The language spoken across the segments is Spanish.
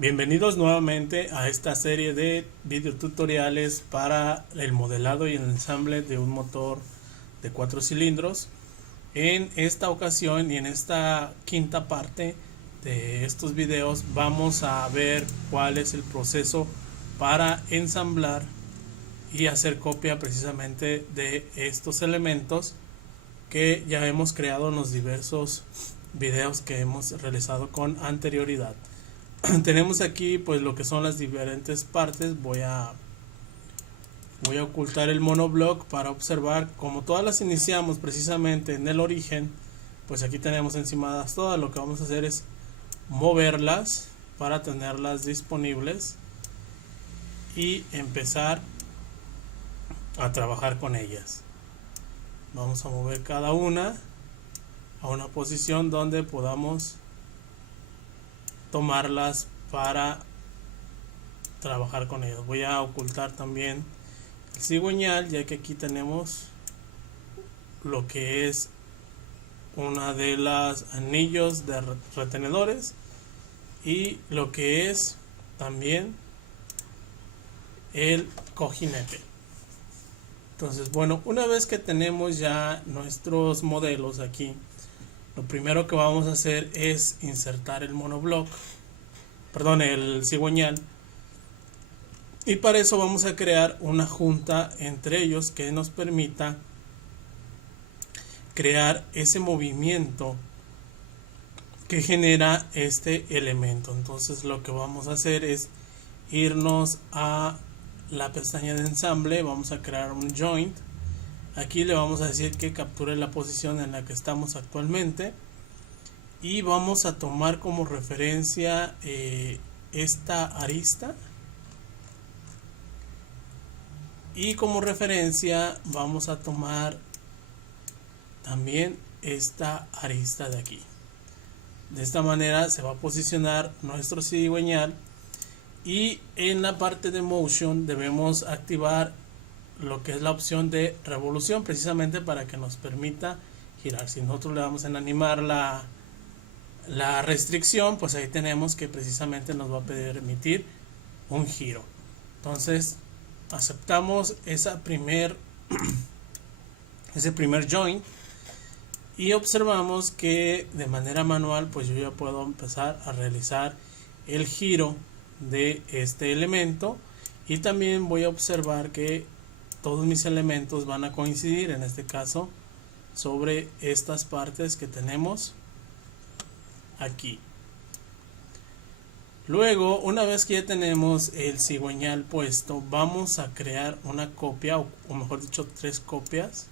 Bienvenidos nuevamente a esta serie de videotutoriales para el modelado y el ensamble de un motor de 4 cilindros. En esta ocasión y en esta quinta parte de estos videos vamos a ver cuál es el proceso para ensamblar y hacer copia precisamente de estos elementos que ya hemos creado en los diversos videos que hemos realizado con anterioridad. Tenemos aquí pues lo que son las diferentes partes. Voy a ocultar el monoblock para observar. Como todas las iniciamos precisamente en el origen, pues aquí tenemos encimadas todas. Lo que vamos a hacer es moverlas para tenerlas disponibles y empezar a trabajar con ellas. Vamos a mover cada una a una posición donde podamos tomarlas para trabajar con ellos. Voy a ocultar también el cigüeñal, ya que aquí tenemos lo que es una de las anillos de retenedores y lo que es también el cojinete. Entonces, bueno, una vez que tenemos ya nuestros modelos aquí, lo primero que vamos a hacer es insertar el monoblock, perdón, el cigüeñal, y para eso vamos a crear una junta entre ellos que nos permita crear ese movimiento que genera este elemento. Entonces lo que vamos a hacer es irnos a la pestaña de ensamble, vamos a crear un joint. Aquí le vamos a decir que capture la posición en la que estamos actualmente y vamos a tomar como referencia esta arista, y como referencia vamos a tomar también esta arista de aquí. De esta manera se va a posicionar nuestro cigüeñal, y en la parte de motion debemos activar lo que es la opción de revolución, precisamente para que nos permita girar. Si nosotros le damos en animar la restricción, pues ahí tenemos que precisamente nos va a permitir un giro. Entonces aceptamos ese primer join y observamos que de manera manual pues yo ya puedo empezar a realizar el giro de este elemento, y también voy a observar que todos mis elementos van a coincidir, en este caso sobre estas partes que tenemos aquí. Luego, una vez que ya tenemos el cigüeñal puesto, vamos a crear una copia, o mejor dicho 3 copias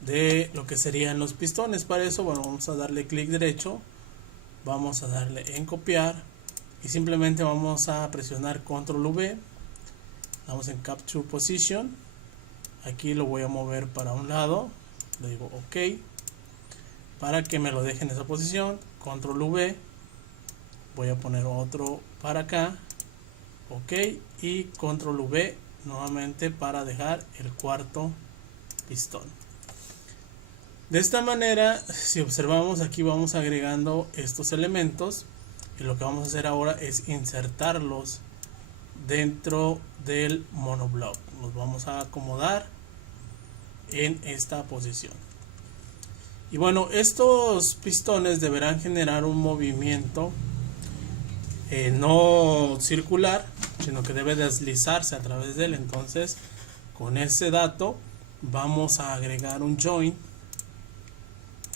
de lo que serían los pistones. Para eso, bueno, vamos a darle clic derecho, vamos a darle en copiar y simplemente vamos a presionar control V. Vamos en capture position. Aquí lo voy a mover para un lado, le digo ok para que me lo deje en esa posición. Control V, voy a poner otro para acá, ok, y control V nuevamente para dejar el cuarto pistón. De esta manera, si observamos aquí, vamos agregando estos elementos, y lo que vamos a hacer ahora es insertarlos dentro del monoblock. Los vamos a acomodar en esta posición. Y bueno, estos pistones deberán generar un movimiento no circular, sino que debe deslizarse a través de él. Entonces, con ese dato vamos a agregar un join,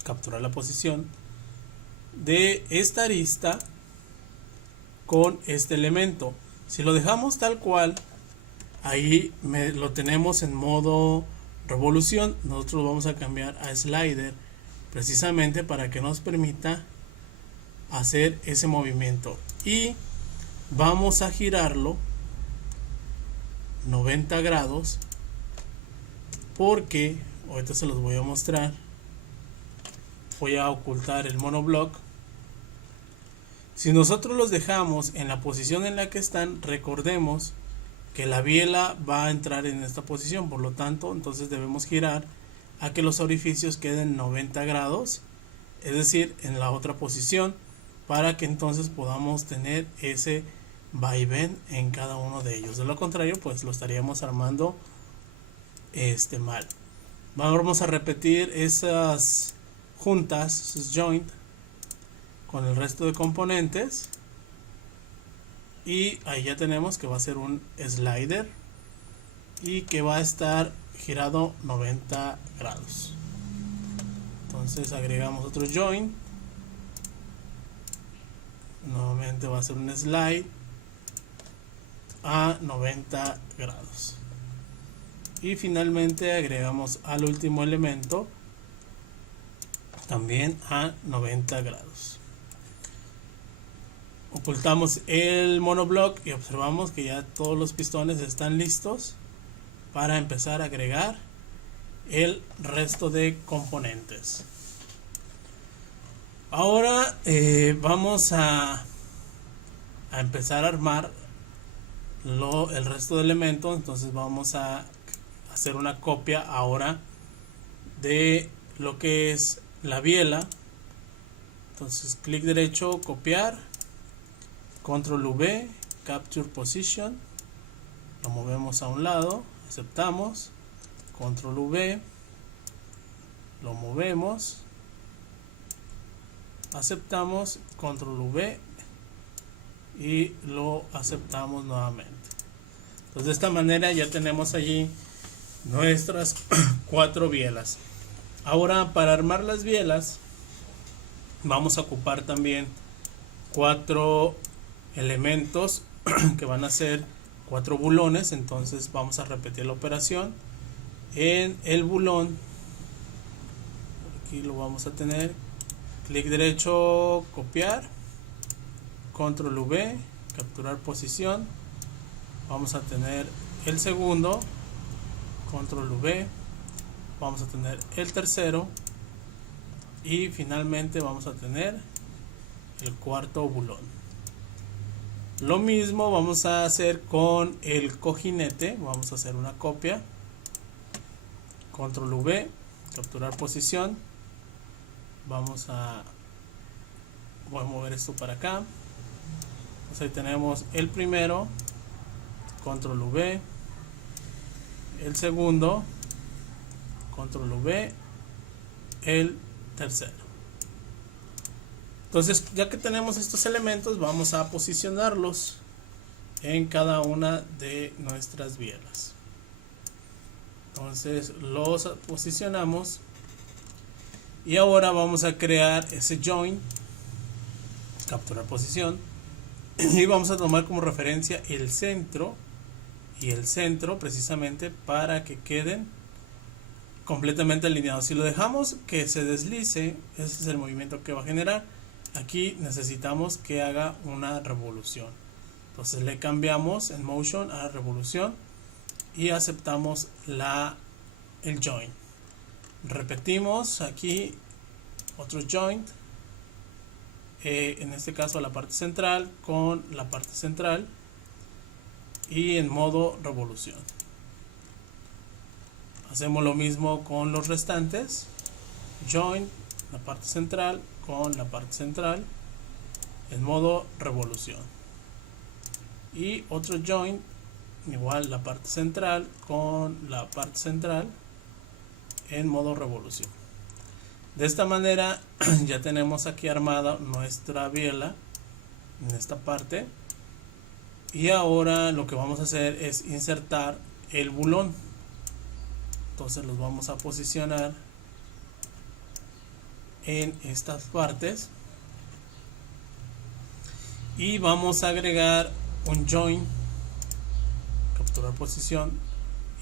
capturar la posición de esta arista con este elemento. Si lo dejamos tal cual, ahí lo tenemos en modo revolución. Nosotros vamos a cambiar a slider precisamente para que nos permita hacer ese movimiento, y vamos a girarlo 90 grados porque ahorita se los voy a mostrar. Voy a ocultar el monoblock. Si nosotros los dejamos en la posición en la que están, recordemos que la biela va a entrar en esta posición, por lo tanto entonces debemos girar a que los orificios queden 90 grados, es decir, en la otra posición, para que entonces podamos tener ese vaivén en cada uno de ellos. De lo contrario, pues lo estaríamos armando mal. Vamos a repetir esas juntas, esos joint, con el resto de componentes, y ahí ya tenemos que va a ser un slider y que va a estar girado 90 grados. Entonces agregamos otro joint, nuevamente va a ser un slide a 90 grados, y finalmente agregamos al último elemento también a 90 grados. Ocultamos el monoblock y observamos que ya todos los pistones están listos para empezar a agregar el resto de componentes. Ahora vamos a empezar a armar el resto de elementos. Entonces vamos a hacer una copia ahora de lo que es la biela. Entonces clic derecho, copiar, control V, capture position, lo movemos a un lado, aceptamos, control V, lo movemos, aceptamos, control V y lo aceptamos nuevamente. Entonces de esta manera ya tenemos allí nuestras 4 bielas. Ahora, para armar las bielas vamos a ocupar también 4 elementos que van a ser 4 bulones. Entonces vamos a repetir la operación. En el bulón, aquí lo vamos a tener, clic derecho, copiar, control V, capturar posición. Vamos a tener el segundo, control V, vamos a tener el tercero y finalmente vamos a tener el cuarto bulón. Lo mismo vamos a hacer con el cojinete. Vamos a hacer una copia, control V, capturar posición. Voy a mover esto para acá. Entonces ahí tenemos el primero, control V, el segundo, control V, el tercero. Entonces, ya que tenemos estos elementos, vamos a posicionarlos en cada una de nuestras bielas. Entonces los posicionamos y ahora vamos a crear ese join, capturar posición, y vamos a tomar como referencia el centro y el centro, precisamente para que queden completamente alineados. Si lo dejamos que se deslice, ese es el movimiento que va a generar. Aquí necesitamos que haga una revolución. Entonces le cambiamos en motion a revolución y aceptamos el join. Repetimos aquí otro joint, en este caso la parte central con la parte central y en modo revolución. Hacemos lo mismo con los restantes, join la parte central con la parte central en modo revolución, y otro join igual la parte central con la parte central en modo revolución. De esta manera ya tenemos aquí armada nuestra biela en esta parte, y ahora lo que vamos a hacer es insertar el bulón. Entonces los vamos a posicionar en estas partes y vamos a agregar un join, capturar posición,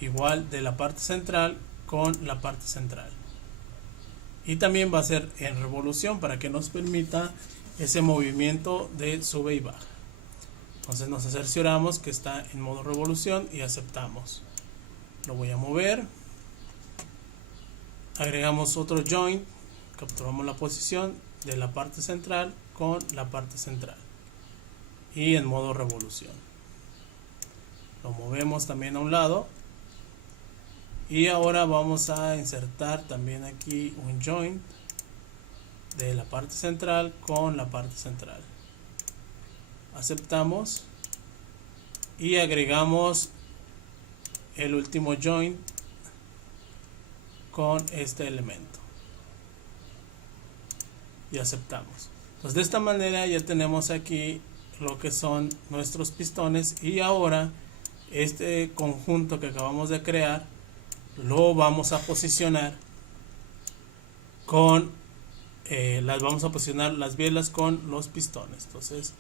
igual de la parte central con la parte central, y también va a ser en revolución para que nos permita ese movimiento de sube y baja. Entonces nos cercioramos que está en modo revolución y aceptamos. Lo voy a mover, agregamos otro join, capturamos la posición de la parte central con la parte central y en modo revolución. Lo movemos también a un lado, y ahora vamos a insertar también aquí un join, de la parte central con la parte central. Aceptamos y agregamos el último join con este elemento y aceptamos. Entonces de esta manera ya tenemos aquí lo que son nuestros pistones, y ahora este conjunto que acabamos de crear lo vamos a posicionar con vamos a posicionar las bielas con los pistones. Entonces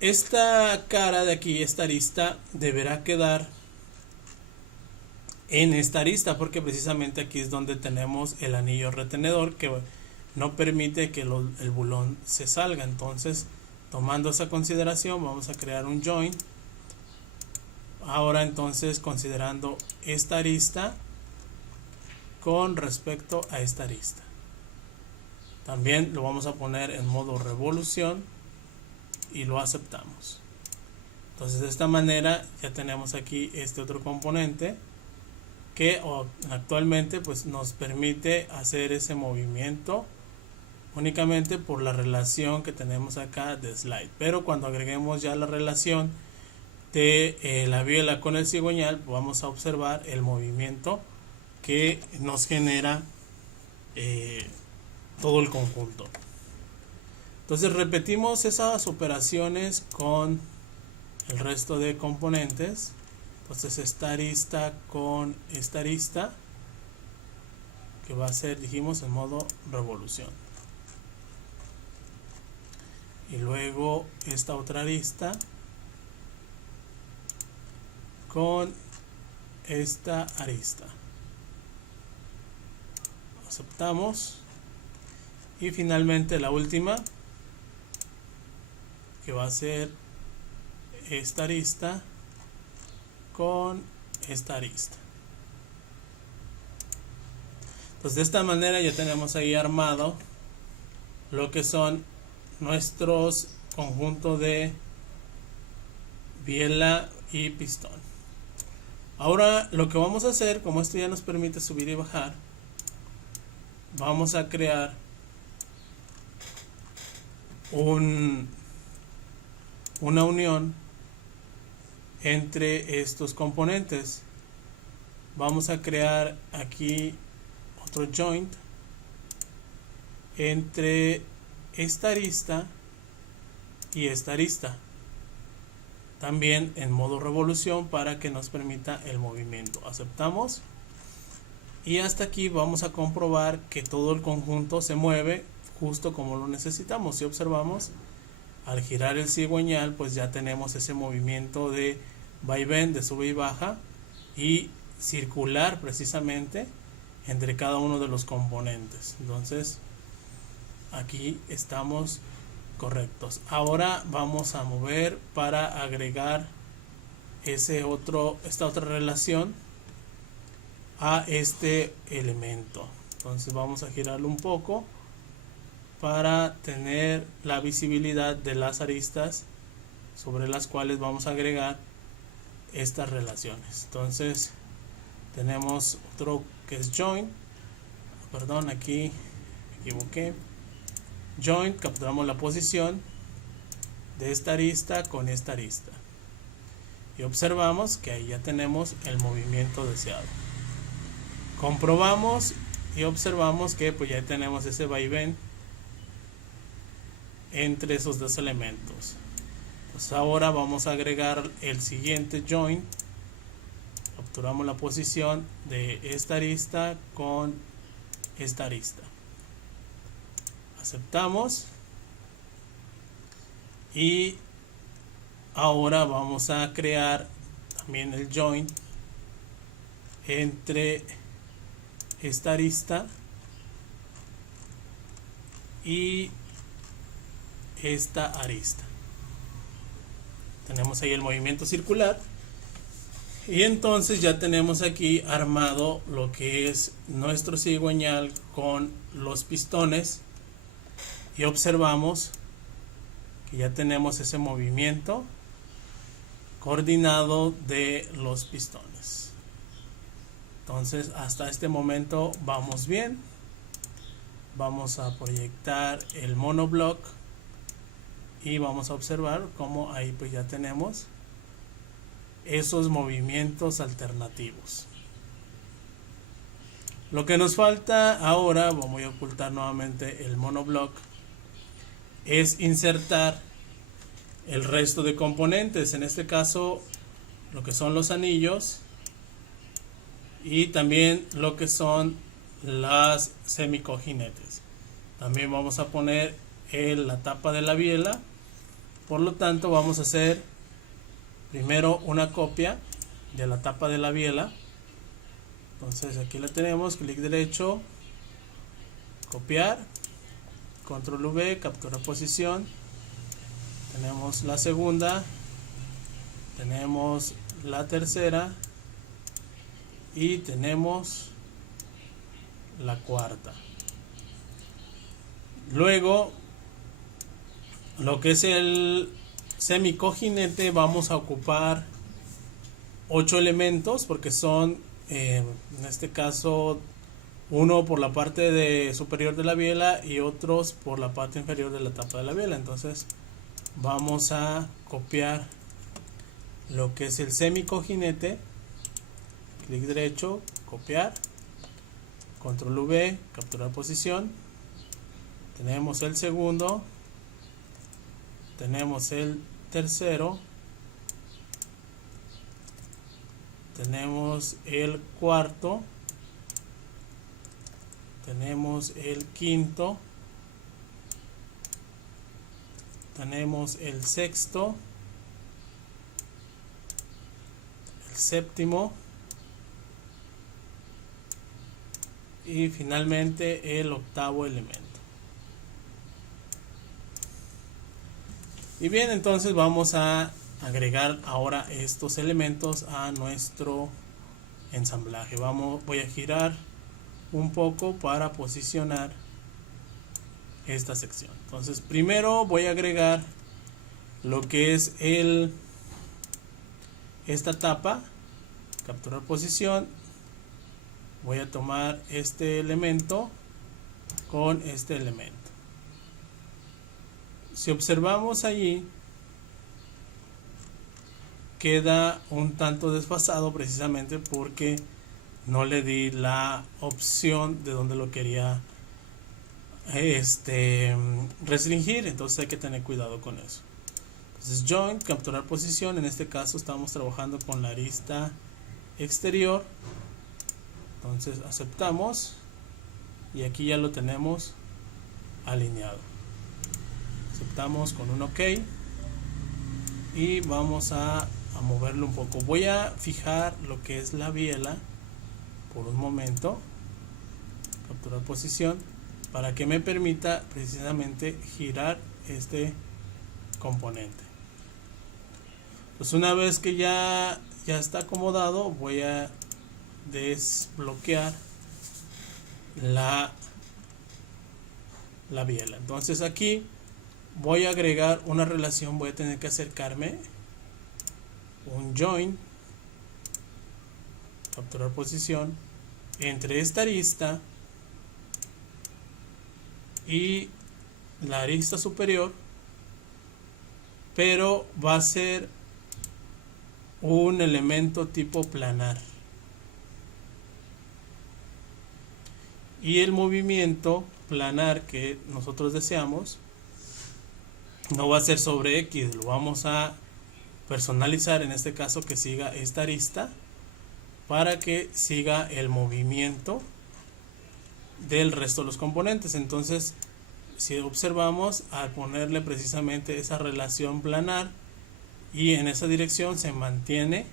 esta cara de aquí, esta arista, deberá quedar en esta arista, porque precisamente aquí es donde tenemos el anillo retenedor que no permite que el bulón se salga. Entonces, tomando esa consideración, vamos a crear un join. Ahora entonces, considerando esta arista con respecto a esta arista, también lo vamos a poner en modo revolución y lo aceptamos. Entonces de esta manera ya tenemos aquí este otro componente que actualmente pues nos permite hacer ese movimiento únicamente por la relación que tenemos acá de slide. Pero cuando agreguemos ya la relación de la biela con el cigüeñal, vamos a observar el movimiento que nos genera todo el conjunto. Entonces repetimos esas operaciones con el resto de componentes. Entonces esta arista con esta arista, que va a ser, dijimos, en modo revolución, y luego esta otra arista con esta arista, aceptamos, y finalmente la última, que va a ser esta arista con esta arista. Entonces de esta manera ya tenemos ahí armado lo que son nuestros conjuntos de biela y pistón. Ahora lo que vamos a hacer, como esto ya nos permite subir y bajar, vamos a crear una unión entre estos componentes. Vamos a crear aquí otro joint entre esta arista y esta arista, también en modo revolución, para que nos permita el movimiento. Aceptamos, y hasta aquí vamos a comprobar que todo el conjunto se mueve justo como lo necesitamos. Si observamos, al girar el cigüeñal, pues ya tenemos ese movimiento de vaivén, de sube y baja, y circular precisamente entre cada uno de los componentes. Entonces aquí estamos correctos. Ahora vamos a mover para agregar esta otra relación a este elemento. Entonces vamos a girarlo un poco para tener la visibilidad de las aristas sobre las cuales vamos a agregar estas relaciones. Entonces tenemos otro que es join, perdón, aquí me equivoqué, join, capturamos la posición de esta arista con esta arista y observamos que ahí ya tenemos el movimiento deseado. Comprobamos y observamos que pues ya tenemos ese vaivén entre esos dos elementos. Pues ahora vamos a agregar el siguiente join. Capturamos la posición de esta arista con esta arista, aceptamos, y ahora vamos a crear también el join entre esta arista y esta arista. Tenemos ahí el movimiento circular, y entonces ya tenemos aquí armado lo que es nuestro cigüeñal con los pistones, y observamos que ya tenemos ese movimiento coordinado de los pistones. Entonces hasta este momento vamos bien. vamos a proyectar el monoblock y vamos a observar cómo ahí pues ya tenemos esos movimientos alternativos. Lo que nos falta ahora, voy a ocultar nuevamente el monoblock, es insertar el resto de componentes, en este caso lo que son los anillos y también lo que son las semicojinetes. También vamos a poner la tapa de la biela, por lo tanto vamos a hacer primero una copia de la tapa de la biela. Entonces aquí la tenemos, clic derecho, copiar, control V, capturar posición. Tenemos la segunda, tenemos la tercera y tenemos la cuarta. Luego, lo que es el semicojinete, vamos a ocupar 8 elementos porque son en este caso uno por la parte superior de la biela y otros por la parte inferior de la tapa de la biela. Entonces vamos a copiar lo que es el semicojinete, clic derecho, copiar, control V, capturar posición. Tenemos el segundo, tenemos el tercero, tenemos el cuarto, tenemos el quinto, tenemos el sexto, el séptimo y finalmente el octavo elemento. Y bien, entonces vamos a agregar ahora estos elementos a nuestro ensamblaje. Voy a girar un poco para posicionar esta sección. Entonces primero voy a agregar lo que es esta tapa, capturar posición. Voy a tomar este elemento con este elemento. Si observamos allí, queda un tanto desfasado precisamente porque no le di la opción de donde lo quería restringir, entonces hay que tener cuidado con eso. Entonces join, capturar posición, en este caso estamos trabajando con la arista exterior, entonces aceptamos y aquí ya lo tenemos alineado. Aceptamos con un OK y vamos a moverlo un poco. Voy a fijar lo que es la biela por un momento, capturar posición, para que me permita precisamente girar este componente. Pues una vez que ya está acomodado, voy a desbloquear la biela. Entonces aquí voy a agregar una relación, voy a tener que acercarme, un join, capturar posición entre esta arista y la arista superior, pero va a ser un elemento tipo planar y el movimiento planar que nosotros deseamos no va a ser sobre X, lo vamos a personalizar, en este caso que siga esta arista para que siga el movimiento del resto de los componentes. Entonces si observamos, al ponerle precisamente esa relación planar y en esa dirección se mantiene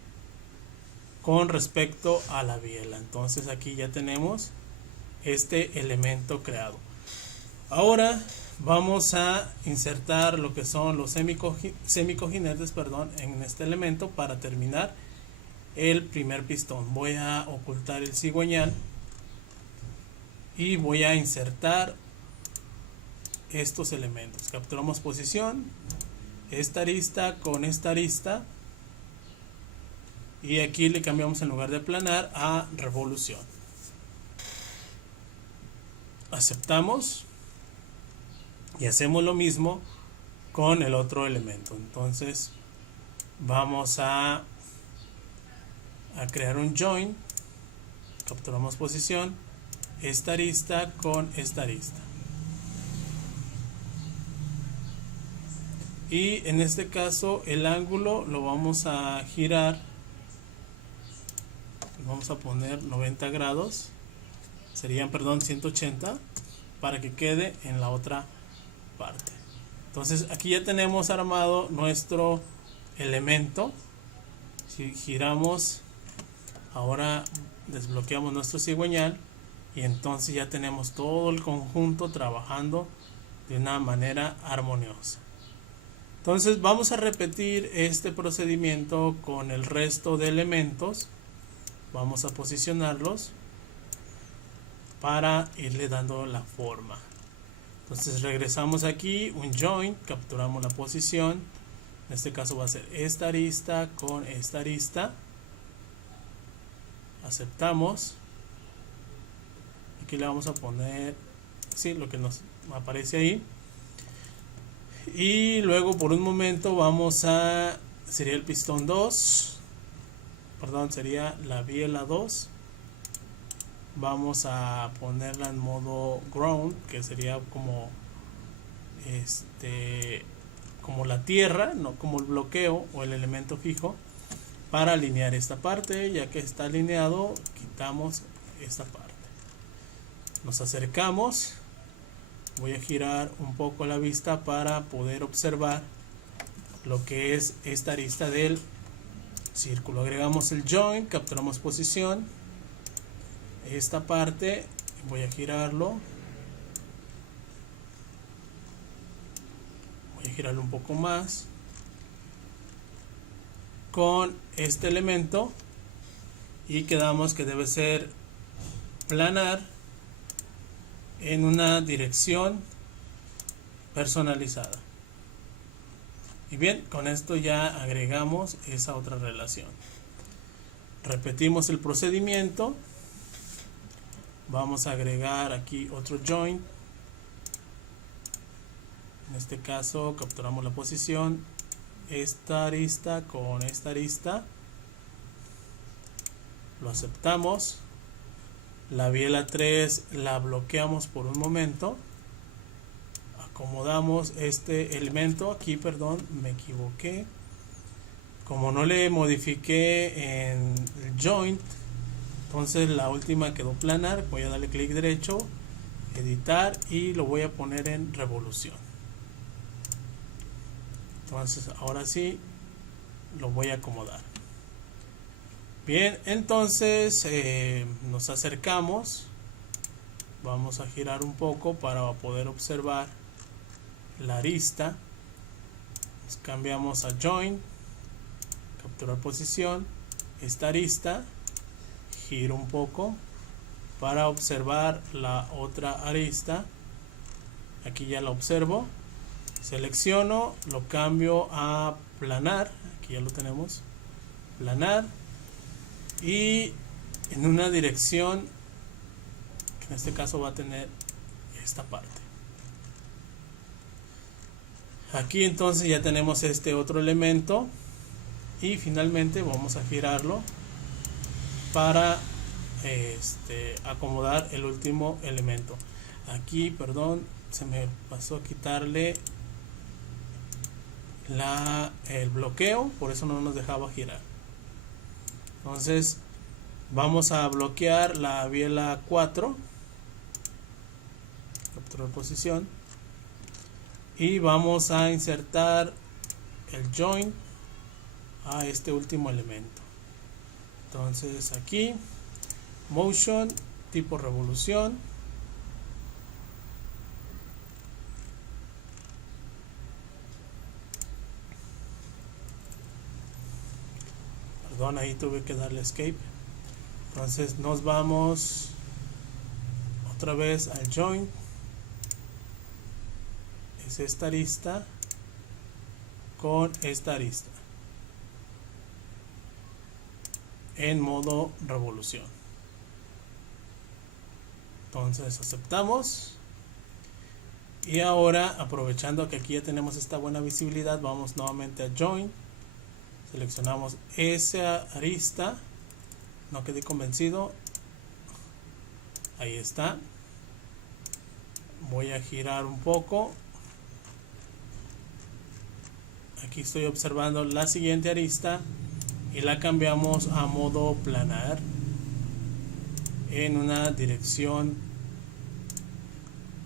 con respecto a la biela, entonces aquí ya tenemos este elemento creado. Ahora vamos a insertar lo que son los semicojinetes en este elemento para terminar el primer pistón. Voy a ocultar el cigüeñal y voy a insertar estos elementos. Capturamos posición, esta arista con esta arista y aquí le cambiamos en lugar de planar a revolución. aceptamos y hacemos lo mismo con el otro elemento. Entonces vamos a crear un join, capturamos posición, esta arista con esta arista, y en este caso el ángulo lo vamos a girar, vamos a poner 90 grados, serían, perdón, 180, para que quede en la otra parte. Entonces aquí ya tenemos armado nuestro elemento. Si giramos, ahora desbloqueamos nuestro cigüeñal y entonces ya tenemos todo el conjunto trabajando de una manera armoniosa. Entonces vamos a repetir este procedimiento con el resto de elementos. Vamos a posicionarlos para irle dando la forma. Entonces regresamos aquí, un join, capturamos la posición. En este caso va a ser esta arista con esta arista. Aceptamos. Aquí le vamos a poner, sí, lo que nos aparece ahí. Y luego por un momento vamos a, sería el pistón 2, perdón, sería la biela 2. Vamos a ponerla en modo ground, que sería como como la tierra, no como el bloqueo o el elemento fijo, para alinear esta parte. Ya que está alineado, quitamos esta parte, nos acercamos, voy a girar un poco la vista para poder observar lo que es esta arista del círculo. Agregamos el join, capturamos posición, esta parte voy a girarlo, voy a girarlo un poco más con este elemento y quedamos que debe ser planar en una dirección personalizada. Y bien, con esto ya agregamos esa otra relación. Repetimos el procedimiento. Vamos a agregar aquí otro join. En este caso capturamos la posición, esta arista con esta arista, lo aceptamos. La biela 3 la bloqueamos por un momento, acomodamos este elemento aquí, perdón, me equivoqué, como no le modifiqué en el joint, entonces la última quedó planar. Voy a darle clic derecho, editar, y lo voy a poner en revolución. Entonces ahora sí lo voy a acomodar. Bien, entonces nos acercamos, vamos a girar un poco para poder observar la arista. Nos cambiamos a join, capturar posición, esta arista, giro un poco para observar la otra arista. Aquí ya la observo, selecciono, lo cambio a planar, aquí ya lo tenemos, planar, y en una dirección que en este caso va a tener esta parte. Aquí entonces ya tenemos este otro elemento y finalmente vamos a girarlo para acomodar el último elemento. Aquí, perdón, se me pasó a quitarle el bloqueo, por eso no nos dejaba girar. Entonces vamos a bloquear la biela 4, capturar posición, y vamos a insertar el join a este último elemento. Entonces aquí motion, tipo revolución, perdón, ahí tuve que darle escape. Entonces nos vamos otra vez al join, es esta arista con esta arista en modo revolución. Entonces aceptamos. Y ahora, aprovechando que aquí ya tenemos esta buena visibilidad, vamos nuevamente a Join. Seleccionamos esa arista. No quedé convencido. Ahí está. Voy a girar un poco. Aquí estoy observando la siguiente arista y la cambiamos a modo planar en una dirección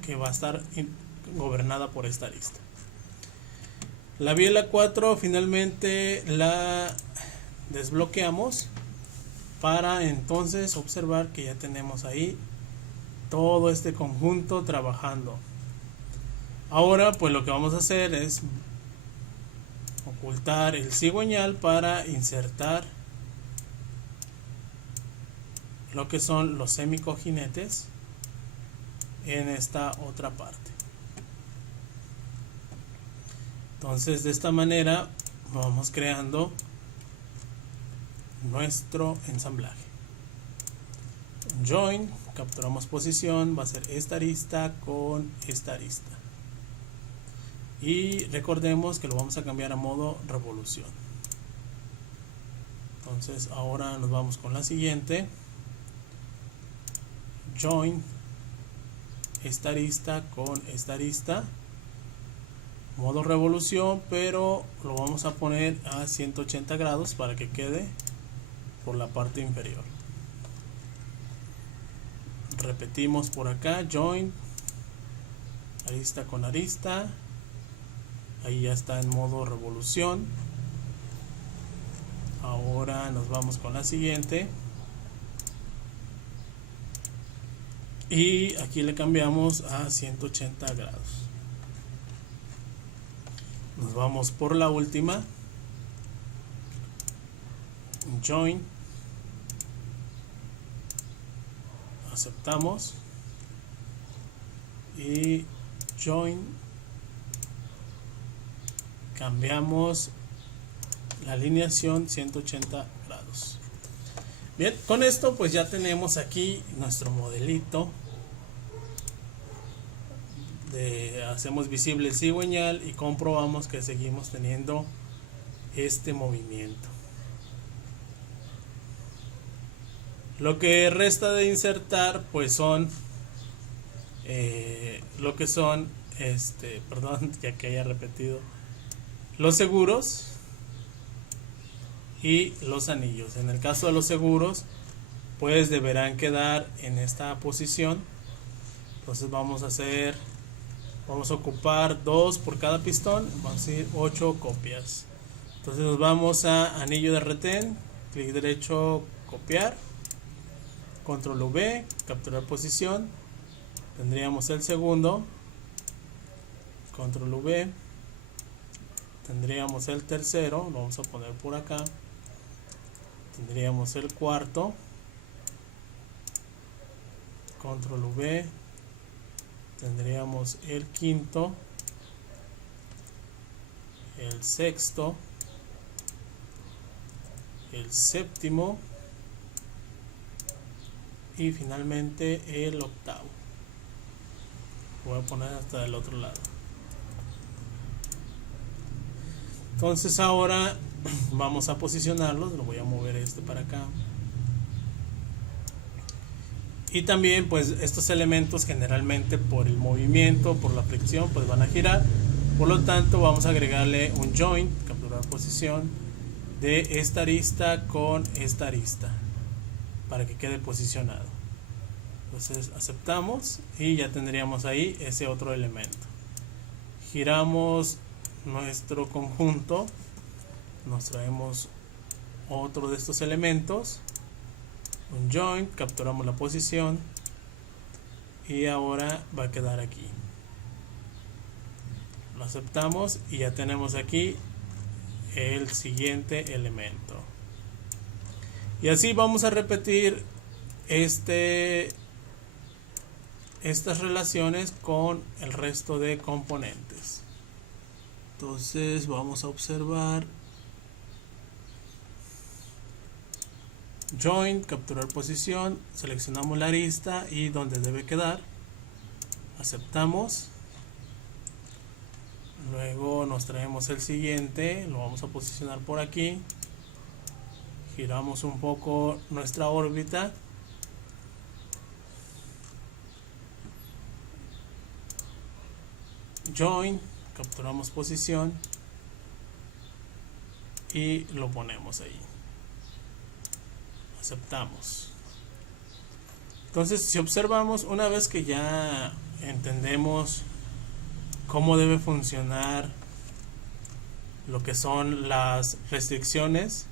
que va a estar gobernada por esta arista. La biela 4 finalmente la desbloqueamos para entonces observar que ya tenemos ahí todo este conjunto trabajando. Ahora pues lo que vamos a hacer es ocultar el cigüeñal para insertar lo que son los semicojinetes en esta otra parte. Entonces de esta manera vamos creando nuestro ensamblaje. Join, capturamos posición, va a ser esta arista con esta arista. Y recordemos que lo vamos a cambiar a modo revolución. Entonces ahora nos vamos con la siguiente. Join esta arista con esta arista, modo revolución, pero lo vamos a poner a 180 grados para que quede por la parte inferior. Repetimos por acá, join arista con arista. Ahí ya está en modo revolución. Ahora nos vamos con la siguiente. Y aquí le cambiamos a 180 grados. Nos vamos por la última. Join. Aceptamos. Y join. Cambiamos la alineación 180 grados. Bien, con esto pues ya tenemos aquí nuestro modelito. Hacemos visible el cigüeñal y comprobamos que seguimos teniendo este movimiento. Lo que resta de insertar pues son lo que son perdón ya que haya repetido, los seguros y los anillos. En el caso de los seguros pues deberán quedar en esta posición. Entonces vamos a ocupar 2 por cada pistón, vamos a ir 8 copias. Entonces nos vamos a anillo de retén, clic derecho, copiar, control V, capturar posición. Tendríamos el segundo, control V. Tendríamos el tercero, lo vamos a poner por acá. Tendríamos el cuarto, control V. Tendríamos el quinto, el sexto, el séptimo y finalmente el octavo. Voy a poner hasta el otro lado. Entonces ahora vamos a posicionarlos. Lo voy a mover para acá. Y también pues estos elementos generalmente por el movimiento, por la fricción pues van a girar. Por lo tanto vamos a agregarle un join, capturar posición de esta arista con esta arista para que quede posicionado. Entonces aceptamos y ya tendríamos ahí ese otro elemento. Giramos nuestro conjunto, nos traemos otro de estos elementos, un join, capturamos la posición y ahora va a quedar aquí. Lo aceptamos y ya tenemos aquí el siguiente elemento. Y así vamos a repetir estas relaciones con el resto de componentes. Entonces vamos a observar Join, capturar posición, seleccionamos la arista y donde debe quedar, aceptamos. Luego nos traemos el siguiente, lo vamos a posicionar por aquí, giramos un poco nuestra órbita, join, capturamos posición y lo ponemos ahí, aceptamos. Entonces, si observamos, una vez que ya entendemos cómo debe funcionar lo que son las restricciones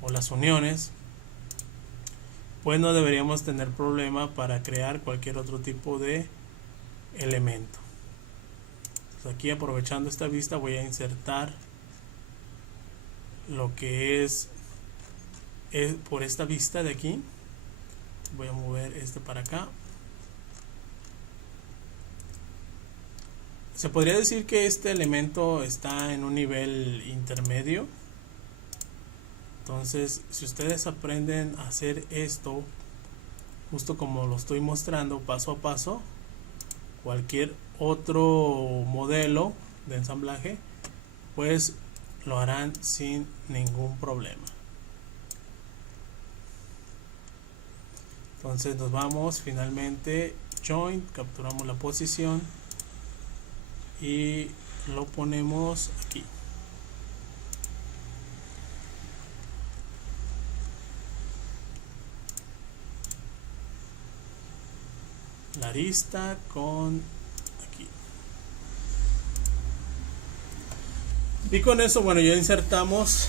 o las uniones, pues no deberíamos tener problema para crear cualquier otro tipo de elemento. Entonces, aquí, aprovechando esta vista, voy a insertar lo que es por esta vista de aquí. Voy a mover este para acá. Se podría decir que este elemento está en un nivel intermedio. Entonces, si ustedes aprenden a hacer esto justo como lo estoy mostrando paso a paso, cualquier otro modelo de ensamblaje pues lo harán sin ningún problema. Entonces nos vamos, finalmente join, capturamos la posición y lo ponemos aquí. La arista con aquí. Y con eso, bueno, ya insertamos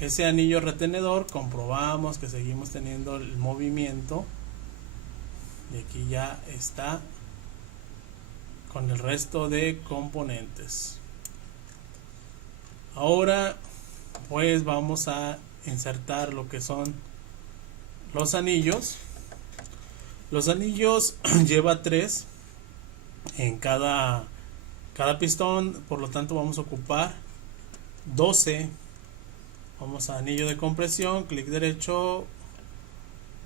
ese anillo retenedor, comprobamos que seguimos teniendo el movimiento y aquí ya está con el resto de componentes. Ahora pues vamos a insertar lo que son los anillos. Los anillos lleva 3 en cada pistón, por lo tanto vamos a ocupar 12. Vamos a anillo de compresión, clic derecho,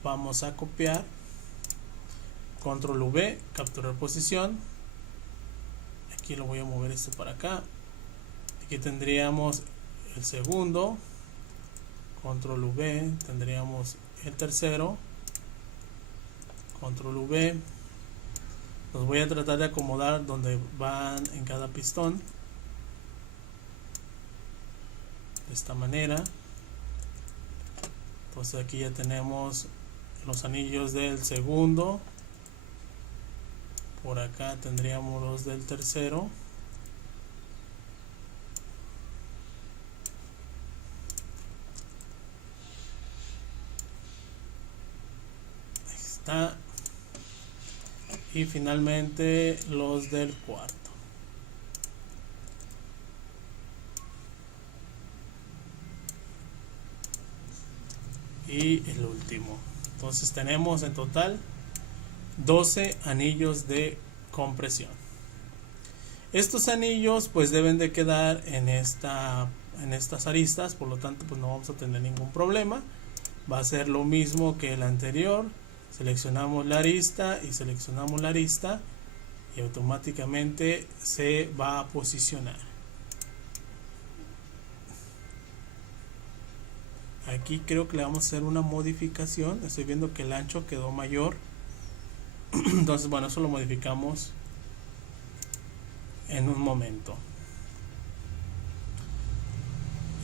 vamos a copiar, control V, capturar posición. Aquí lo voy a mover esto para acá. Aquí tendríamos el segundo, control V, tendríamos el tercero, control V. Los voy a tratar de acomodar donde van en cada pistón, de esta manera. Entonces aquí ya tenemos los anillos del segundo, por acá tendríamos los del tercero, ahí está, y finalmente los del cuarto. Y el último. Entonces tenemos en total 12 anillos de compresión. Estos anillos pues deben de quedar en estas aristas, por lo tanto pues no vamos a tener ningún problema. Va a ser lo mismo que el anterior. Seleccionamos la arista y seleccionamos la arista y automáticamente se va a posicionar. Aquí creo que le vamos a hacer una modificación. Estoy viendo que el ancho quedó mayor. Entonces, bueno, eso lo modificamos en un momento.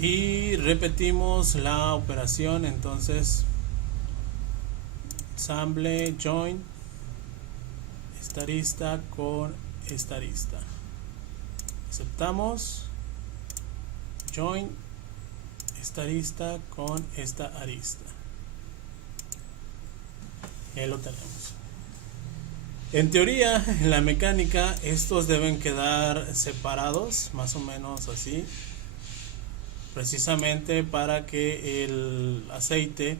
Y repetimos la operación. Entonces, ensamble, join esta arista con esta arista. Aceptamos. Join esta arista con esta arista. Ya lo tenemos. En teoría, en la mecánica, estos deben quedar separados, más o menos así, precisamente para que el aceite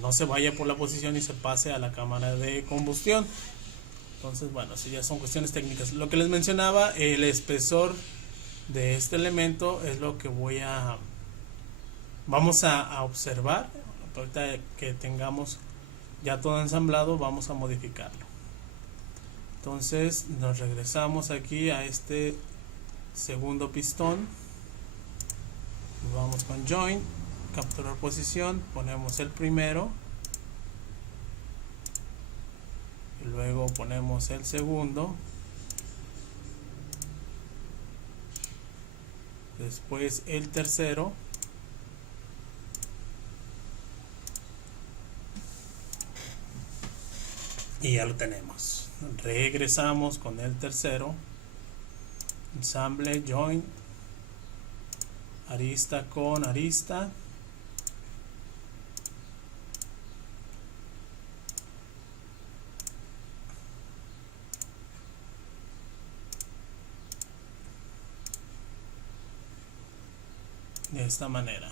no se vaya por la posición y se pase a la cámara de combustión. Entonces, bueno, sí, ya son cuestiones técnicas. Lo que les mencionaba, el espesor de este elemento es lo que voy a Vamos a observar, ahorita que tengamos ya todo ensamblado, vamos a modificarlo. Entonces nos regresamos aquí a este segundo pistón, vamos con join, capturar posición, ponemos el primero y luego ponemos el segundo, después el tercero y ya lo tenemos. Regresamos con el tercero, ensamble, join, arista con arista, de esta manera.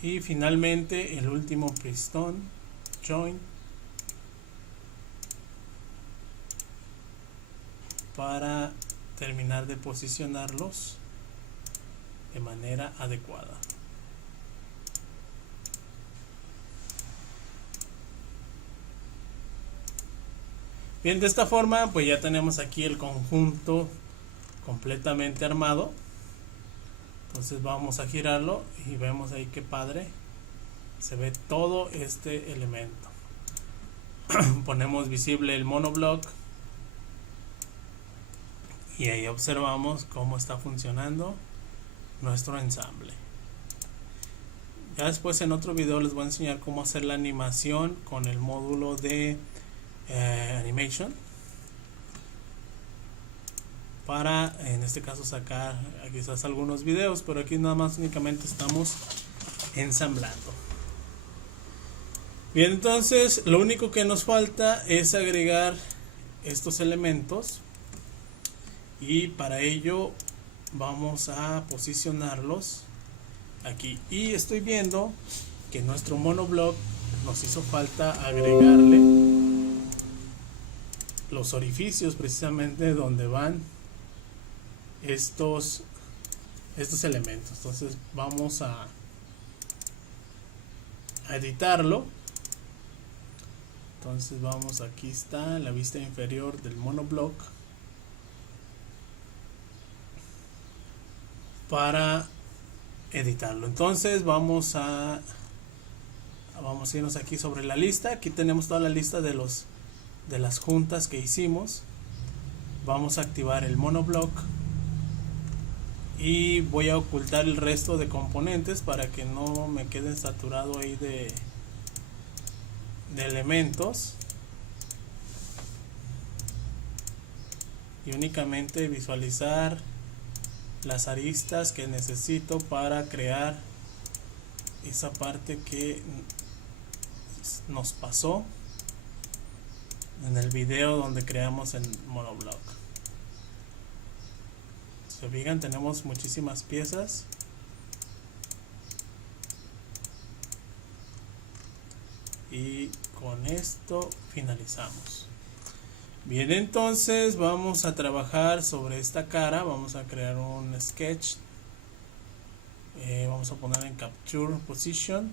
Y finalmente el último pistón, join, para terminar de posicionarlos de manera adecuada. Bien, de esta forma pues ya tenemos aquí el conjunto completamente armado. Entonces vamos a girarlo y vemos ahí que padre se ve todo este elemento. Ponemos visible el monoblock y ahí observamos cómo está funcionando nuestro ensamble. Ya después en otro video les voy a enseñar cómo hacer la animación con el módulo de animation, para en este caso sacar quizás algunos videos, pero aquí nada más únicamente estamos ensamblando. Bien, entonces lo único que nos falta es agregar estos elementos y para ello vamos a posicionarlos aquí. Y estoy viendo que nuestro monoblock nos hizo falta agregarle los orificios precisamente donde van estos elementos. Entonces vamos a editarlo. Entonces vamos, aquí está en la vista inferior del monoblock, para editarlo. Entonces vamos a irnos aquí sobre la lista. Aquí tenemos toda la lista de las juntas que hicimos. Vamos a activar el monoblock y voy a ocultar el resto de componentes para que no me queden saturado ahí de elementos, y únicamente visualizar las aristas que necesito para crear esa parte que nos pasó en el video donde creamos el monoblock. Se fijan, tenemos muchísimas piezas. Y con esto finalizamos. Bien, entonces vamos a trabajar sobre esta cara. Vamos a crear un sketch. Vamos a poner en Capture Position.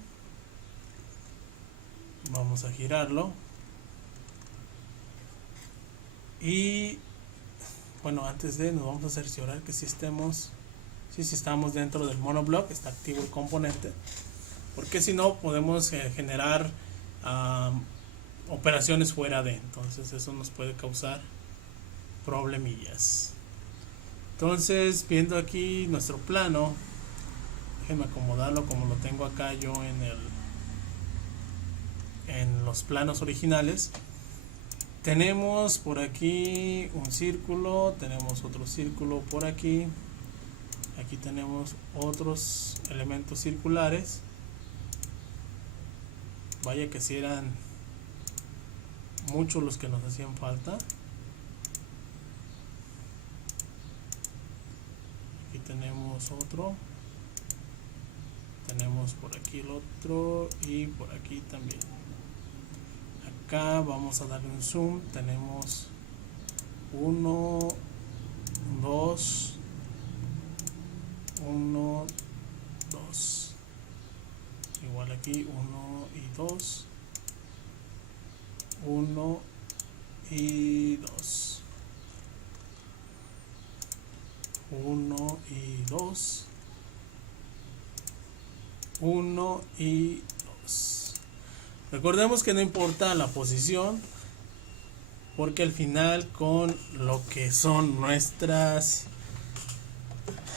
Vamos a girarlo. Y bueno, antes de, nos vamos a cerciorar que si estamos dentro del monoblock, está activo el componente, porque si no podemos generar operaciones fuera de, entonces eso nos puede causar problemillas. Entonces, viendo aquí nuestro plano, déjenme acomodarlo como lo tengo acá yo en los planos originales. Tenemos por aquí un círculo, tenemos otro círculo por aquí, aquí tenemos otros elementos circulares. Vaya que si eran muchos los que nos hacían falta. Aquí tenemos otro, tenemos por aquí el otro y por aquí también. Acá vamos a darle un zoom, tenemos 1, 2, 1, 2. Igual aquí 1 y 2. 1 y 2. 1 y 2. 1 y 2. Recordemos que no importa la posición, porque al final con lo que son nuestras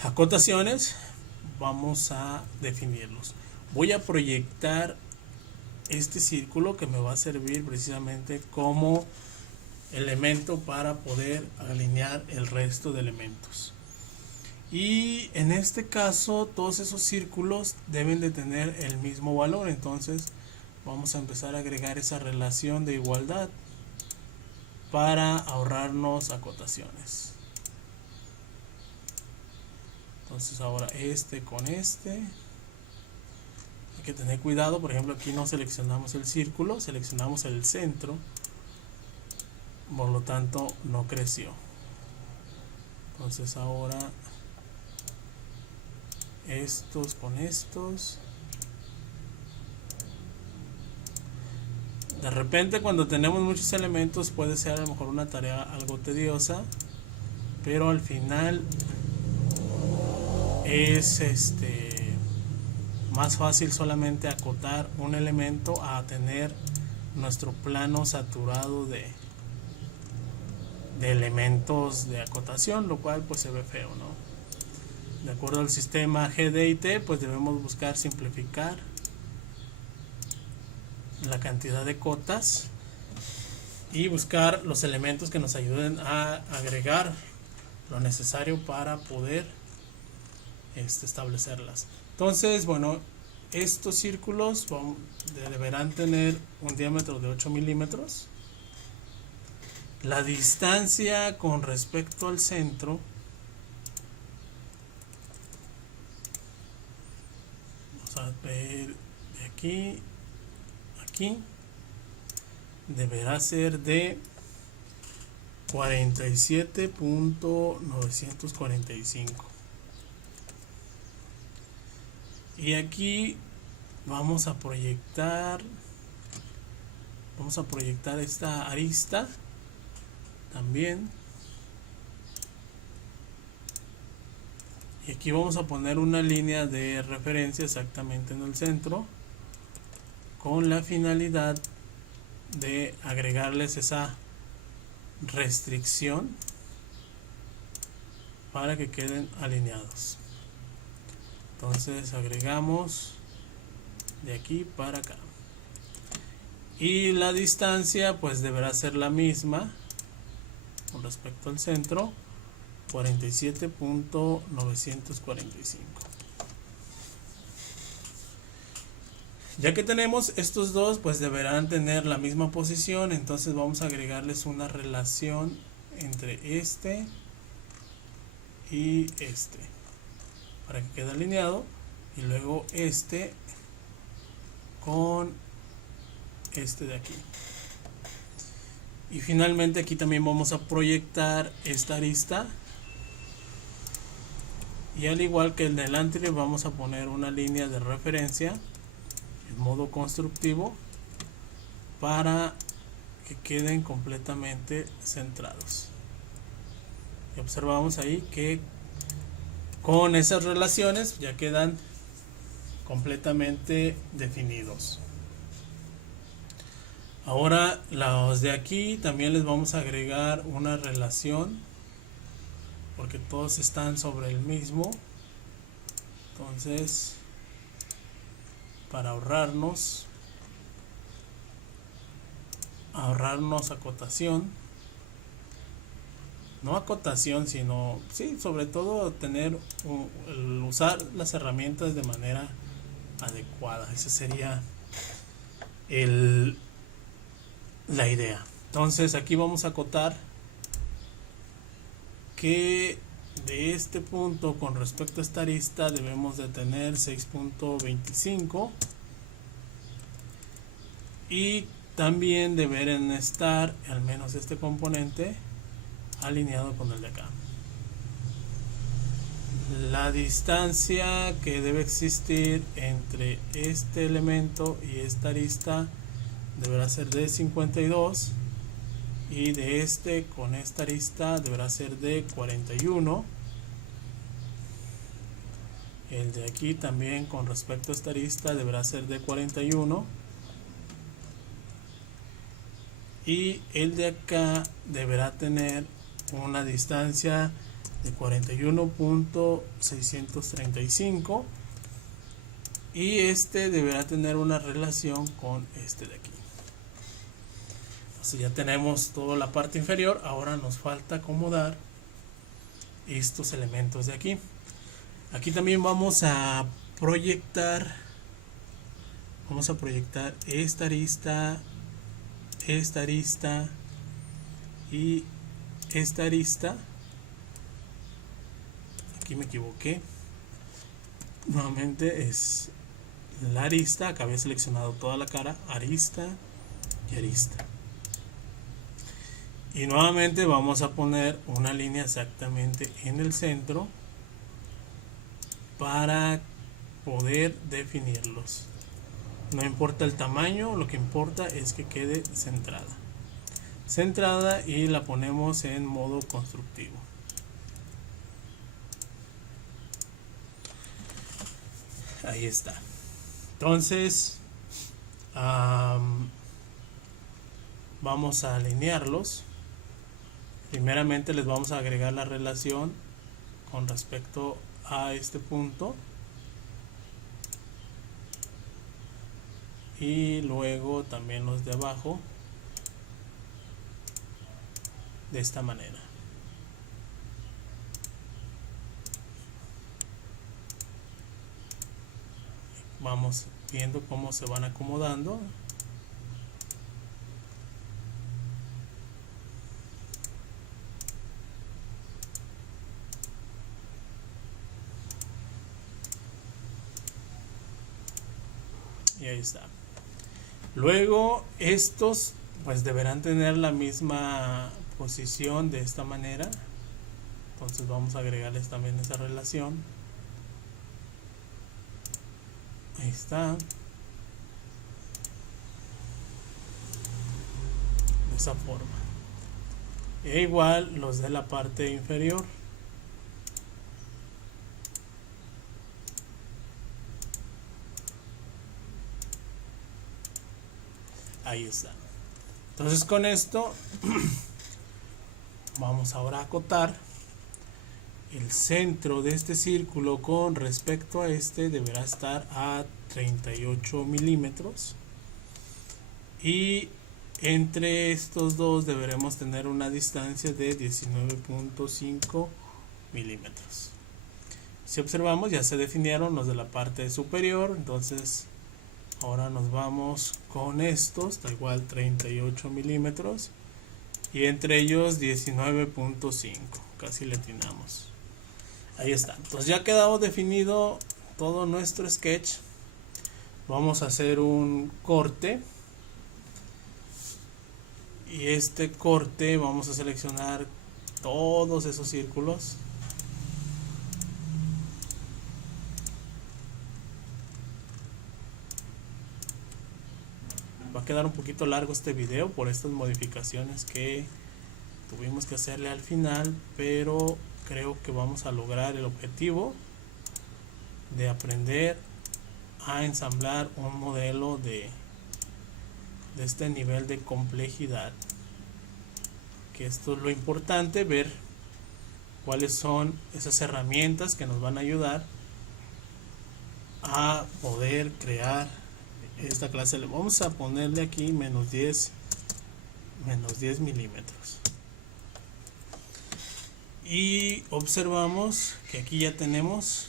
acotaciones vamos a definirlos. Voy a proyectar este círculo que me va a servir precisamente como elemento para poder alinear el resto de elementos. Y en este caso todos esos círculos deben de tener el mismo valor, entonces vamos a empezar a agregar esa relación de igualdad para ahorrarnos acotaciones. Entonces ahora este con este, hay que tener cuidado, por ejemplo aquí no seleccionamos el círculo, seleccionamos el centro, por lo tanto no creció. Entonces ahora estos con estos. De repente cuando tenemos muchos elementos puede ser a lo mejor una tarea algo tediosa, pero al final es más fácil solamente acotar un elemento a tener nuestro plano saturado de elementos de acotación, lo cual pues se ve feo, ¿no? De acuerdo al sistema GDIT, pues debemos buscar simplificar la cantidad de cotas y buscar los elementos que nos ayuden a agregar lo necesario para poder establecerlas. Entonces, bueno, estos círculos deberán tener un diámetro de 8 milímetros. La distancia con respecto al centro, vamos a ver de aquí aquí, deberá ser de 47.945. Y aquí vamos a proyectar esta arista también. Y aquí vamos a poner una línea de referencia exactamente en el centro, con la finalidad de agregarles esa restricción para que queden alineados. Entonces agregamos de aquí para acá, y la distancia pues deberá ser la misma con respecto al centro, 47.945. Ya que tenemos estos dos, pues deberán tener la misma posición, entonces vamos a agregarles una relación entre este y este para que quede alineado, y luego este con este de aquí. Y finalmente aquí también vamos a proyectar esta arista, y al igual que el del anterior vamos a poner una línea de referencia en modo constructivo para que queden completamente centrados. Y observamos ahí que con esas relaciones ya quedan completamente definidos. Ahora los de aquí también les vamos a agregar una relación, porque todos están sobre el mismo. Entonces, para ahorrarnos acotación, no acotación, sino sí, sobre todo tener usar las herramientas de manera adecuada. Esa sería la idea. Entonces aquí vamos a acotar que de este punto con respecto a esta arista debemos de tener 6.25, y también deberán estar al menos este componente alineado con el de acá. la distancia que debe existir entre este elemento y esta arista deberá ser de 52, y de este con esta arista deberá ser de 41. El de aquí también con respecto a esta arista deberá ser de 41, y el de acá deberá tener una distancia de 41.635, y este deberá tener una relación con este de aquí. Entonces ya tenemos toda la parte inferior. Ahora nos falta acomodar estos elementos de aquí. Aquí también vamos a proyectar esta arista y esta arista. Aquí me equivoqué, nuevamente es la arista. Acá había seleccionado toda la cara, arista y arista, y nuevamente vamos a poner una línea exactamente en el centro para poder definirlos. No importa el tamaño, lo que importa es que quede centrada, y la ponemos en modo constructivo. Ahí está. Entonces vamos a alinearlos. Primeramente les vamos a agregar la relación con respecto a este punto, y luego también los de abajo de esta manera. Vamos viendo cómo se van acomodando. Y ahí está. Luego estos pues deberán tener la misma posición de esta manera. Entonces vamos a agregarles también esa relación. Ahí está. De esa forma. E igual los de la parte inferior. Ahí está. Entonces con esto vamos ahora a acotar. El centro de este círculo con respecto a este deberá estar a 38 milímetros, y entre estos dos deberemos tener una distancia de 19.5 milímetros. Si observamos, ya se definieron los de la parte superior. Entonces ahora nos vamos con estos, da igual 38 milímetros, y entre ellos 19.5, casi le atinamos. Ahí está. Entonces ya ha quedado definido todo nuestro sketch. Vamos a hacer un corte, y este corte vamos a seleccionar todos esos círculos. Va a quedar un poquito largo este video por estas modificaciones que tuvimos que hacerle al final, pero creo que vamos a lograr el objetivo de aprender a ensamblar un modelo de este nivel de complejidad. Que esto es lo importante, ver cuáles son esas herramientas que nos van a ayudar a poder crear esta clase. Le vamos a ponerle aquí menos 10 milímetros, y observamos que aquí ya tenemos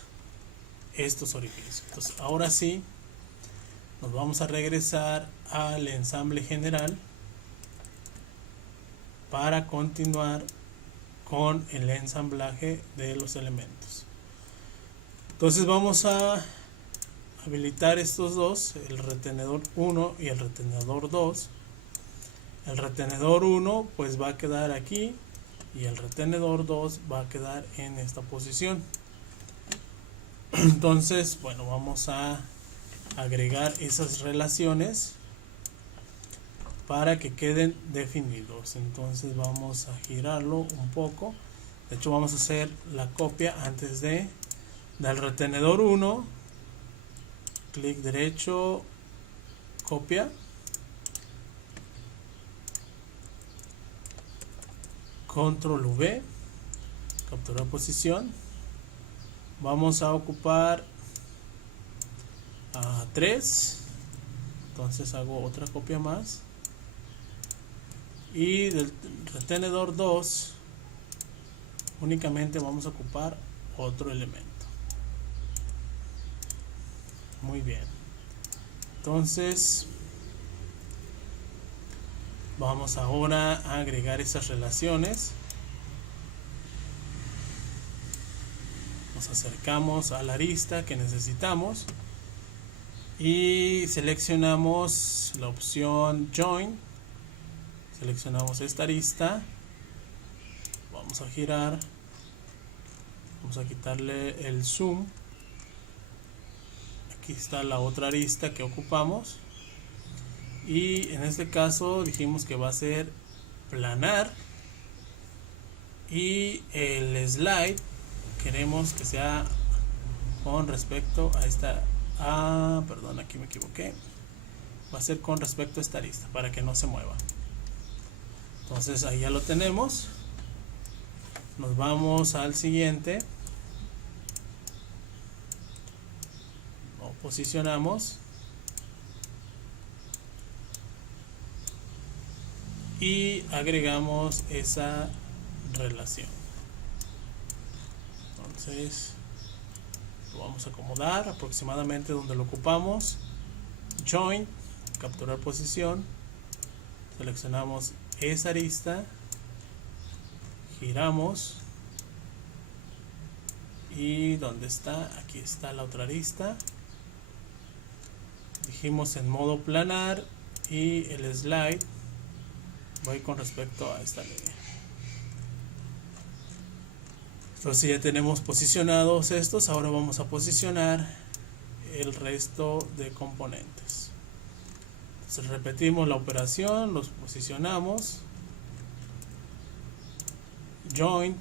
estos orificios. Entonces ahora sí nos vamos a regresar al ensamble general para continuar con el ensamblaje de los elementos. Entonces vamos a habilitar estos dos, el retenedor 1 y el retenedor 2. El retenedor 1 pues va a quedar aquí, y el retenedor 2 va a quedar en esta posición. Entonces, bueno, vamos a agregar esas relaciones para que queden definidos. Entonces vamos a girarlo un poco. De hecho, vamos a hacer la copia antes de del retenedor 1, clic derecho, copia, control V, capturar posición. Vamos a ocupar a 3, entonces hago otra copia más, y del retenedor 2 únicamente vamos a ocupar otro elemento. Muy bien, entonces vamos ahora a agregar esas relaciones. Nos acercamos a la arista que necesitamos y seleccionamos la opción Join. Seleccionamos esta arista, vamos a girar, vamos a quitarle el zoom. Aquí está la otra arista que ocupamos, y en este caso dijimos que va a ser planar, y el slide queremos que sea con respecto a esta, perdón, aquí me equivoqué, va a ser con respecto a esta arista para que no se mueva. Entonces ahí ya lo tenemos. Nos vamos al siguiente, lo posicionamos y agregamos esa relación. Entonces lo vamos a acomodar aproximadamente donde lo ocupamos. Join, capturar posición, seleccionamos esa arista, giramos, y ¿dónde está? Aquí está la otra arista. Dijimos en modo planar, y el slide voy con respecto a esta línea. Entonces ya tenemos posicionados estos. Ahora vamos a posicionar el resto de componentes. Entonces repetimos la operación, los posicionamos, join,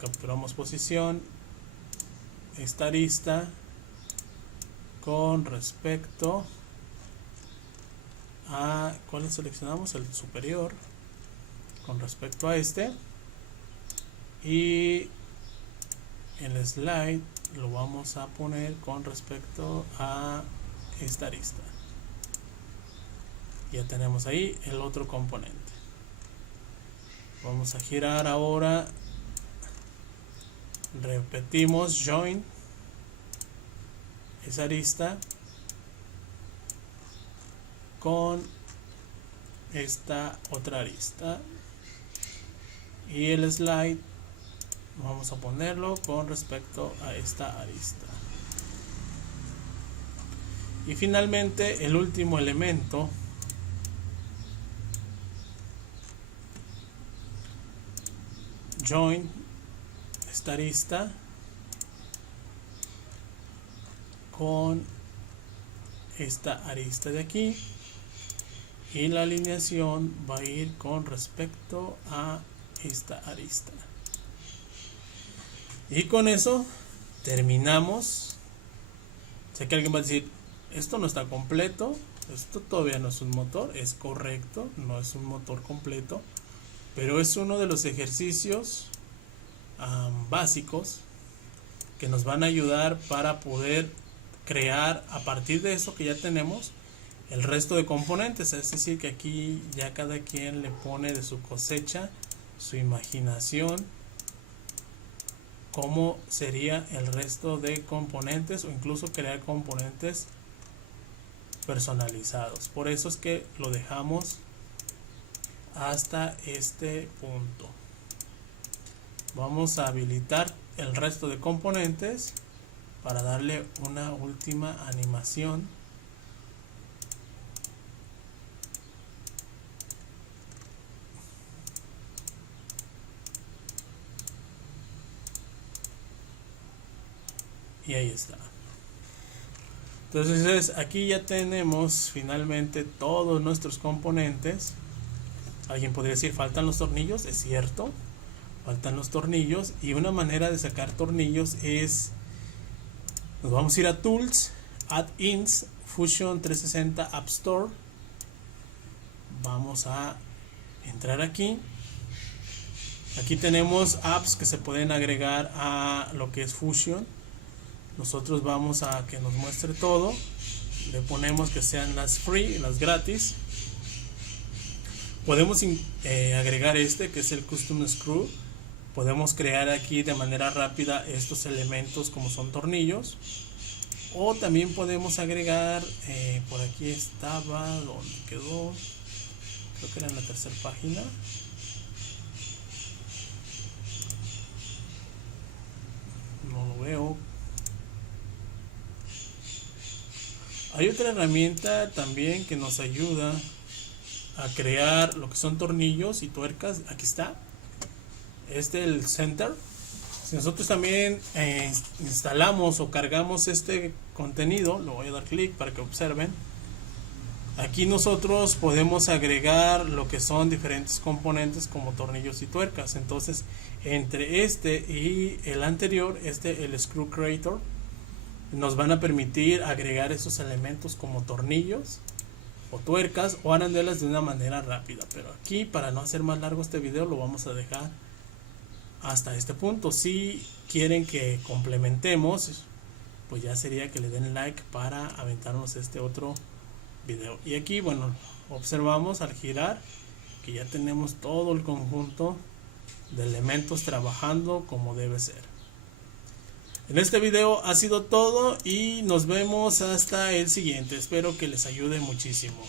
capturamos posición, esta arista con respecto a, ¿cuál seleccionamos? El superior, con respecto a este, y el slide lo vamos a poner con respecto a esta arista. Ya tenemos ahí el otro componente. Vamos a girar ahora, repetimos join esa arista con esta otra arista, y el slide vamos a ponerlo con respecto a esta arista. Y finalmente el último elemento, join esta arista con esta arista de aquí, y la alineación va a ir con respecto a esta arista. Y con eso terminamos. Sé que alguien va a decir, esto no está completo, esto todavía no es un motor. Es correcto, no es un motor completo, pero es uno de los ejercicios básicos que nos van a ayudar para poder crear a partir de eso que ya tenemos el resto de componentes. Es decir, que aquí ya cada quien le pone de su cosecha, su imaginación, cómo sería el resto de componentes, o incluso crear componentes personalizados. Por eso es que lo dejamos hasta este punto. Vamos a habilitar el resto de componentes para darle una última animación. y ahí está. Entonces aquí ya tenemos finalmente todos nuestros componentes. Alguien podría decir, faltan los tornillos. Es cierto, faltan los tornillos, y una manera de sacar tornillos es, nos vamos a ir a Tools, Add-ins, Fusion 360 App Store. Vamos a entrar aquí. Aquí tenemos apps que se pueden agregar a lo que es Fusion. Nosotros vamos a que nos muestre todo. Le ponemos que sean las free, las gratis. Podemos agregar este que es el Custom Screw. Podemos crear aquí de manera rápida estos elementos como son tornillos. O también podemos agregar, por aquí estaba, donde quedó, creo que era en la tercera página. No lo veo. Hay otra herramienta también que nos ayuda a crear lo que son tornillos y tuercas. Aquí está. El Center. Si nosotros también instalamos o cargamos este contenido, lo voy a dar clic para que observen. Aquí nosotros podemos agregar lo que son diferentes componentes como tornillos y tuercas. Entonces, entre este y el anterior, el Screw Creator, nos van a permitir agregar esos elementos como tornillos o tuercas o arandelas de una manera rápida. Pero aquí, para no hacer más largo este video, lo vamos a dejar hasta este punto. Si quieren que complementemos, pues ya sería que le den like para aventarnos este otro video. Y aquí, bueno, observamos al girar que ya tenemos todo el conjunto de elementos trabajando como debe ser. En este video ha sido todo y nos vemos hasta el siguiente. Espero que les ayude muchísimo.